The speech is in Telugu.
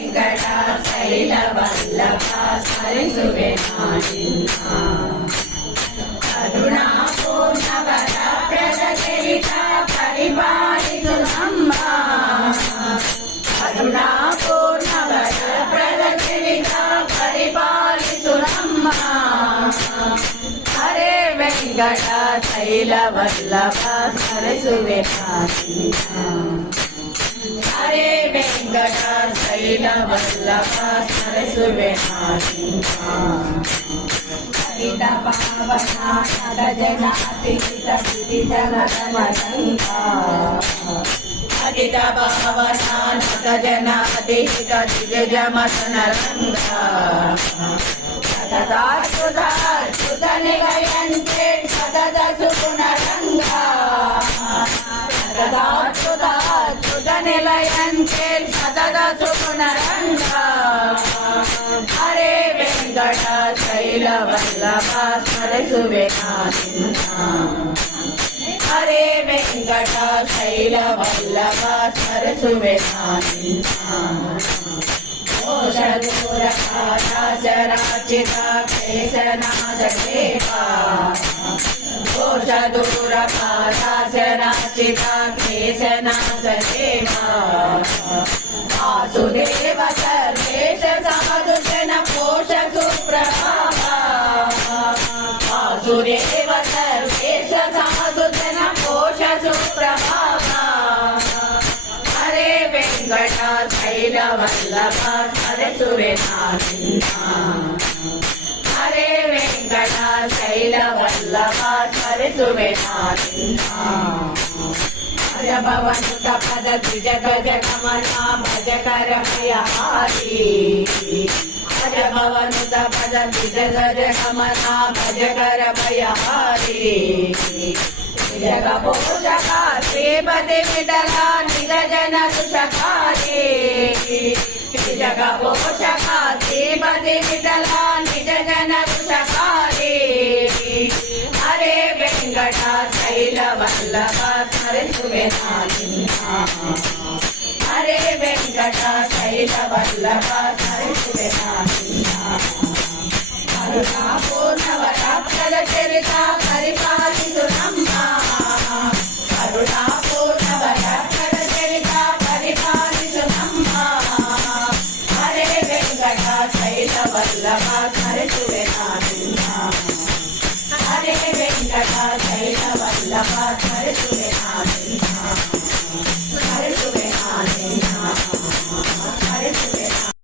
వెంకటాశైలవల్లభా స్మరించువేనా కరుణా పూర్ణవర ప్రజచరిత పరిపాలితునమ్మ కరుణా పూర్ణవర ప్రజచరిత పరిపాలితునమ్మ హరే వెంకటాశైలవల్లభా స్మరించువేనా హరే వెంకటాశైలవల్లభా స్మరించువేనా హరిత పావన జనాతిహిత విధి జగదమరంగా హరిత పావన జనాతిహిత విధి జమసనరంగా సతదాచుత నిలయంతే సతద సుగుణరంగా సతదాచుత నిలయంతే సతద సుగుణరంగా హరే వెంకటాశైలవల్లభా స్మరించువేనా హరే వెంకటాశైలవల్లభా స్మరించువేనా దోషదూరపారాచరాచిత కేశనాశకేవా దోషదూరపారాచరాచిత కేశనాశకేవా వాసుదేవ సర్వేశ సమదుజన పోష సుప్రభావా వాసుదేవ సర్వేశ సమదుజన పోష సుప్రభావా హరే వెంకటాశైలవల్లభా స్మరించువేనా హరే వెంకటాశైలవల్లభా స్మరించువేనా భవనుత పద ద్విజ గజ కమలా భజకర భయహారి భవనుత పద ద్విజ గజ కమలా భజకర భయహారి జగ పోషక శ్రీపతి విఠల నిజ జన సుషకారి జగ పోషక శ్రీపతి విఠల నిజ జన సుషకారి హరే వెంకటాశైలవల్లభా స్మరించువేనా హరే వెంకటాశైలవల్లభా స్మరించువేనా కరుణా పూర్ణవర ప్రజచరిత పరిపాలితునమ్మ